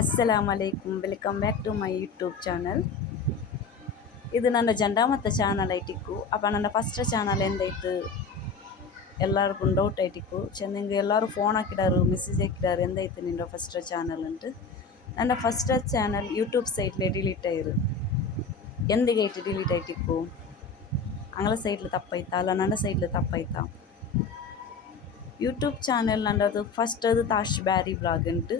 ಅಸ್ಸಲಾಮ್ ಅಲೈಕುಮ್, welcome back to my YouTube channel. ಇದು ನನ್ನ ಜಂಡ ಮತ್ತು ಚಾನಲ್ ಐಟಿಕ್ಕು. ಅಪ್ಪ ನನ್ನ ಫಸ್ಟ್ ಚಾನಲ್ ಎಂದೈತು ಎಲ್ಲರಿಗೂ ಡೌಟ್ ಐಟಿಕ್ಕು. ಚೆಂದಿಂಗೆ ಎಲ್ಲರೂ ಫೋನ್ ಹಾಕಿಡಾರು, ಮೆಸೇಜ್ ಹಾಕಿಡಾರು, ಎಂದೈತು ನಿಂದ ಫಸ್ಟ್ ಚಾನಲ್ ಅಂಟು. ನನ್ನ ಫಸ್ಟ್ ಚಾನಲ್ ಯೂಟ್ಯೂಬ್ ಸೈಟ್ಲೆ ಡಿಲೀಟ್ ಆಯಿರು. ಎಂದಿಗೆ ಐಟು ಡಿಲೀಟ್ ಐಟಿಕ್ಕು? ಅಂಗಳ ಸೈಡ್ಲು ತಪ್ಪಾಯ್ತಾ ಅಲ್ಲ ನನ್ನ ಸೈಡ್ಲು ತಪ್ಪಾಯ್ತಾ? ಯೂಟ್ಯೂಬ್ ಚಾನಲ್ ನಂದು ಫಸ್ಟ್ ಅದು ತಾಶ್ ಬ್ಯಾರಿ ಬ್ಲಾಗ್ ಉಂಟು.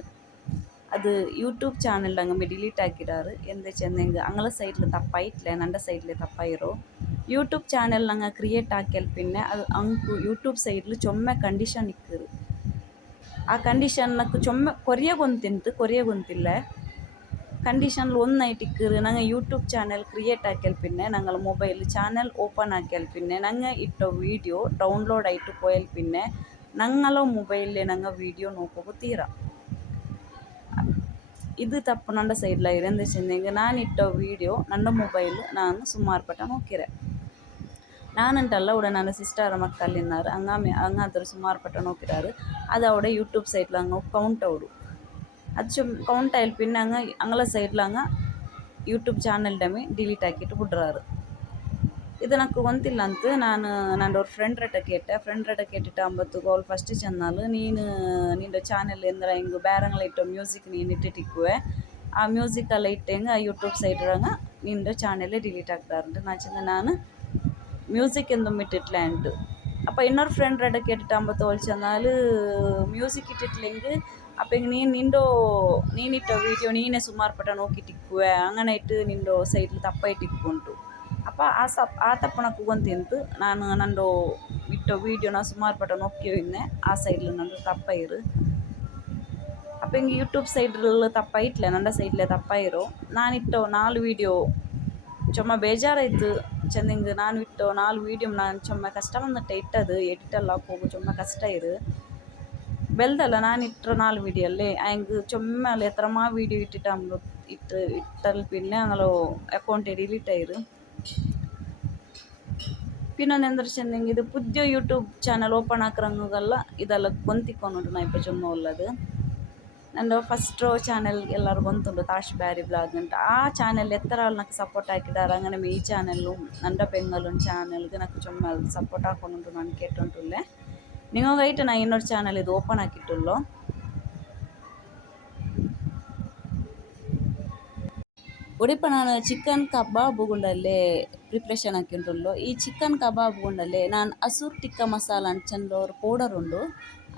ಅದು ಯೂಟ್ಯೂಬ್ ಚಾನಲ್ ನಂಗೆ ಡಿಲೀಟ್ ಆಗಿಡಾರು. ಎಂದ ಚೆಂದಂಗೆ ಅಂಗಳ ಸೈಡ್ಲು ತಪ್ಪಾಯಿಟ್ಲೆ ನಂಡ ಸೈಡ್ಲೆ ತಪ್ಪಾಯಿರೋ. ಯೂಟ್ಯೂಬ್ ಚಾನಲ್ ನಂಗೆ ಕ್ರಿಯೇಟ್ ಆಕ್ಯಲ್ ಪಿನ್ನೆ ಅದು ಅಂಕು ಯೂಟ್ಯೂಬ್ ಸೈಡ್ಲು ಚೊಮ್ಮೆ ಕಂಡೀಷನ್ ಇಕ್ಕರು. ಆ ಕಂಡೀಷನ್ನಕ್ಕೆ ಚೊಮ್ಮೆ ಕೊರಿಯಗೊಂತಿಲ್ಲ ಕಂಡೀಷನ್ಲು ಒಂದು ನೈಟ್ ಇಕ್ಕರು. ನಂಗೆ ಯೂಟ್ಯೂಬ್ ಚಾನಲ್ ಕ್ರಿಯೇಟ್ ಆಕ್ಯಲ್ ಪಿನ್ನೆ ನಂಗಳ ಮೊಬೈಲ್ ಚಾನಲ್ ಓಪನ್ ಆಕ್ಯಲ್ ಪಿನ್ನೆ ನಂಗೆ ಇಟ್ಟೋ ವೀಡಿಯೋ ಡೌನ್ಲೋಡ್ ಆಯಿತು ಪೋಯಲ್ ಪಿನ್ನೆ ನಂಗಳ ಮೊಬೈಲ್ಲೆ ನಂಗೆ ವೀಡಿಯೋ ನೋಕೋಗು ತೀರಾ. ಇದು ತಪ್ಪು ನನ್ನ ಸೈಡ್ಲ ಇರೆಂದ ಚೆಂದಂಗೆ ನಾನು ಇಟ್ಟೋ ವೀಡಿಯೋ ನನ್ನ ಮೊಬೈಲ್ ನಾನು ಸುಮಾರು ಪಟ ನೋಕಿರೆ. ನಾನಂಟಲ್ಲ ಅವಡ ನನ್ನ ಸಿಸ್ಟರ್ ಮಕ್ಕಳಿನಾರು ಹಂಗಾದ್ರೆ ಸುಮಾರು ಪಟ ನೋಕಿರಾರು. ಅದು ಅವಡೆ ಯೂಟ್ಯೂಬ್ ಸೈಡ್ಲ ಹಂಗೆ ಕೌಂಟ್ ಅವರು ಅದು ಕೌಂಟ್ ಆಯ್ಲ್ ಪಿನ್ ಹಂಗೆ ಅಂಗಳ ಸೈಡ್ಲ ಹಂಗೆ ಯೂಟ್ಯೂಬ್ ಚಾನಲ್ ಡಮಿ ಡಿಲೀಟ್ ಹಾಕಿಟ್ಟು ಬಿಡ್ರಾರು. ಇದು ನನಗೆ ಗೊತ್ತಿಲ್ಲ ಅಂತ ನಾನು ಅವ್ರ ಫ್ರೆಂಡ್ ಕೇಟಿಟ್ಟು ಅಂಬತ್ತು ಅವ್ಳು ಫಸ್ಟ್ ಚಾನಲ್ ನಿಂದು ಚಾನಲ್ ಎಂದ್ರೆ ಹಿಂಗೆ ಬೇರಂಗಳ ಇಟ್ಟು ಮ್ಯೂಸಿಕ್ ನೀನು ಇಟ್ಟಿಟ್ಟಿಕ್ಕುವೆ ಆ ಮ್ಯೂಸಿಕಲ್ಲ ಇಟ್ಟಂಗೆ ಆ ಯೂಟ್ಯೂಬ್ ಸೈಡ್ರಂಗೆ ನಿಂದು ಚಾನಲ್ಲೇ ಡಿಲೀಟ್ ಆಗ್ತಾರಂಟು. ನಾನು ಮ್ಯೂಸಿಕ್ ಎಂದು ಇಟ್ಟಿಟ್ಲೆ ಅಂಟು. ಅಪ್ಪ ಇನ್ನೊರು ಫ್ರೆಂಡ್ ಕೇಟಿಟ್ಟು ಅಂಬತ್ತು ಅವಳು ಚಾನಲ್ ಮ್ಯೂಸಿಕ್ ಇಟ್ಟಿಟ್ಲೆಂಗೆ ಅಪ್ಪ ಹಿಂಗೆ ನೀನಿಟ್ಟೋ ವೀಡಿಯೋ ನೀನೇ ಸುಮಾರು ಪಟ ನೋಕಿಟ್ಟಿಕ್ಕುವೆ ಹಂಗನ ಇಟ್ಟು ನಿಂದು ಸೈಡ್ಲು ತಪ್ಪ ಇಟ್ಟಿಕ್ಕುಂಟು. ಅಪ್ಪ ಆ ತಪ್ಪು ನನಗೆ ಗೊತ್ತಿಂತು. ನಾನು ನಂದು ಇಟ್ಟೋ ವೀಡಿಯೋನ ಸುಮಾರು ಪಟ ನೋಕ್ಕಿವಿನ್ನೆ ಆ ಸೈಡ್ಲು ನಂದು ತಪ್ಪಾಯಿರು. ಅಪ್ಪ ಹಿಂಗೆ ಯೂಟ್ಯೂಬ್ ಸೈಡ್ಲು ತಪ್ಪಾಯಿಟ್ಲೆ ನನ್ನ ಸೈಡ್ಲೆ ತಪ್ಪಾಯಿರು. ನಾನಿಟ್ಟೋ 4 ವೀಡಿಯೋ ಚೊಮ್ಮ ಬೇಜಾರಾಯಿತು. ಚೆಂದಿಂಗೆ ನಾನು ಇಟ್ಟೋ 4 ವೀಡಿಯೋ ನಾನು ಚೊಮ್ಮ ಕಷ್ಟ ಬಂದಟ್ಟೆ ಇಟ್ಟದು ಎಡಿಟೆಲ್ಲ ಹಾಕೋಗು ಚೊಮ್ಮ ಕಷ್ಟ ಇರು ಬೆಲ್ದಲ್ಲ ನಾನು ಇಟ್ಟರು 4 ವೀಡಿಯೋಲ್ಲೇ ಹಂಗೆ ಚೊಮ್ಮಲ್ಲಿ ಎತ್ತರ ವೀಡಿಯೋ ಇಟ್ಟಲ್ ಪಿನ್ನೆ ಅಂಗಲು ಅಕೌಂಟ್ ಡಿಲೀಟ್ ಆಯಿರು. ಪಿನ್ನೊಂದೆಂದ್ರೆ ಚೆಂದಂಗೆ ಇದು ಪುದ್ಯ ಯೂಟ್ಯೂಬ್ ಚಾನಲ್ ಓಪನ್ ಹಾಕ್ರಂಗಲ್ಲ ಇದೆಲ್ಲ ಗೊಂತಿಕ್ಕೊಂಡು ನಾ ಇಪ್ಪ ಚೊಮ್ಮ ಉಳ್ಳದು. ನಂದು ಫಸ್ಟ್ ಚಾನಲ್ ಎಲ್ಲರೂ ಗೊತ್ತುಂಟು ತಾಶ್ ಬ್ಯಾರಿ ಬ್ಲಾಗ್ ಅಂತ. ಆ ಚಾನಲ್ ಎತ್ತರ ನನಗೆ ಸಪೋರ್ಟ್ ಹಾಕಿದಾರೆ ಹಂಗನೆ ಈ ಚಾನಲ್ಲು ನಂದ ಪೆಂಗಲೊಂದು ಚಾನಲ್ಗೆ ನನಗೆ ಚೊಮ್ಮ ಸಪೋರ್ಟ್ ಹಾಕೊಂಡು ನಾನು ಕೇಟುಂಟುಲ್ಲೆ ನಿಮಗೈಟು ನಾ ಇನ್ನೊಂದು ಚಾನಲ್ ಇದು ಓಪನ್ ಹಾಕಿಟ್ಟುಲ್ಲೋ. ಉಡಿಪ ನಾನು ಚಿಕನ್ ಕಬಾಬ್ ಗುಂಡಲ್ಲೇ ಪ್ರಿಪ್ರೇಷನ್ ಹಾಕಿಂಟುಲ್ಲು. ಈ ಚಿಕನ್ ಕಬಾಬ್ ಗುಂಡಲ್ಲೇ ನಾನು ಅಸೂರ್ ಟಿಕ್ಕ ಮಸಾಲ ಅಂತ ಚೆಂದವ್ರ ಪೌಡರ್ ಉಂಡು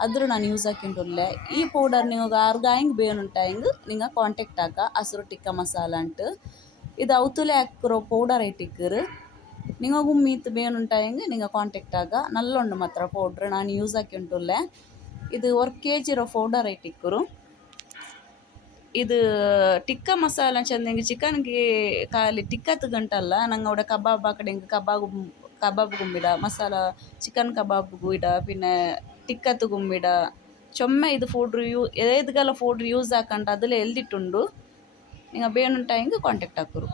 ಅದ್ರ ನಾನು ಯೂಸ್ ಹಾಕಿಂಟುಲ್ಲೆ. ಈ ಪೌಡರ್ ನಿಮಗೆ ಆರ್ಗಾಯಿಂಗ್ ಬೇನುಂಟಾಯಿಂಗ್ ನಿಂಗೆ ಕಾಂಟ್ಯಾಕ್ಟ್ ಆಕ ಅಸೂರ್ ಟಿಕ್ಕ ಮಸಾಲ ಅಂಟು. ಇದು ಅವತುಲೆ ಹಾಕಿರೋ ಪೌಡರ್ ಐಟಿಕ್ಕರು ನಿಮಗೂ ಮೀತು ಬೇನುಂಟಾಯಿಂಗ್ ನಿಂಗೆ ಕಾಂಟ್ಯಾಕ್ಟ್ ಆಗ ನಲ್ಲುಂಡು ಮಾತ್ರ ಪೌಡ್ರ್ ನಾನು ಯೂಸ್ ಹಾಕಿಂಟುಲ್ಲೆ. ಇದು 1 kg ಇರೋ ಪೌಡರ್ ಐಟಿಕ್ಕರು. ಇದು ಟಿಕ್ಕ ಮಸಾಲ ಚೆಂದಂಗೆ ಚಿಕನ್ಗೆ ಖಾಲಿ ಟಿಕ್ಕತ್ತು ಗಂಟಲ್ಲ ನಂಗೆ ಅವಡೆ ಕಬಾಬ್ ಆ ಕಡೆ ಹಿಂಗೆ ಕಬಾಬ್ ಗುಂಬಿಡ ಮಸಾಲ ಚಿಕನ್ ಕಬಾಬ್ಗೂ ಇಡ ಪಿನ್ನೆ ಟಿಕ್ಕತ್ತು ಗುಂಬಿಡ ಚೊಮ್ಮೆ ಇದು ಪೌಡ್ರ್ ಏದ್ಗೆಲ್ಲ ಪೌಡ್ರ್ ಯೂಸ್ ಹಾಕಂಡು ಅದಲ್ಲೇ ಎಲ್ದಿಟ್ಟುಂಡು ನಿಂಗೆ ಬೇನುಂಟ ಹಿಂಗೆ ಕಾಂಟ್ಯಾಕ್ಟ್ ಹಾಕೋರು.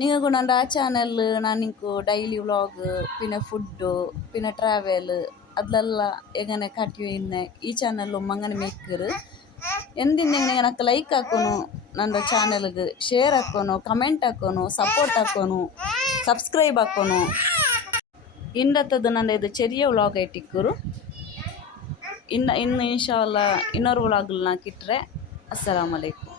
ನಿಮಗೂ ನಂದು ಆ ಚಾನಲ್ ನಾನು ನಿಂಕು ಡೈಲಿ ವ್ಲಾಗ್ ಪಿನ್ನೆ ಫುಡ್ಡು ಪಿನ್ನೆ ಟ್ರಾವೆಲ್ ಅದೆಲ್ಲ ಎಗನೆ ಕಾಟ್ಯು ಇನ್ನೆ ಈ ಚಾನಲ್ ಮಂಗನೆ ಮೇಕ್ಕರು ಎಂದಿನ ನಿಂಗೆ ನನಗೆ ಲೈಕ್ ಹಾಕೋನು ನನ್ನ ಚಾನಲ್ಗೆ ಶೇರ್ ಹಾಕೋನು ಕಮೆಂಟ್ ಹಾಕೋನು ಸಪೋರ್ಟ್ ಹಾಕೋನು ಸಬ್ಸ್ಕ್ರೈಬ್ ಹಾಕೋನು ಇಂಡತ್ತದು ನನ್ನ ಇದು ಚೆರಿಯ ವ್ಲಾಗ್ ಐಟಿಕ್ಕರು. ಇನ್ನು ಇನ್ಶಾ ಅಲ್ಲಾ ಇನ್ನೊರು ವ್ಲಾಗ್ಲು ನಾಕಿಟ್ರೆ ಅಸ್ಸಲಾಮ್ ಅಲೈಕುಮ್.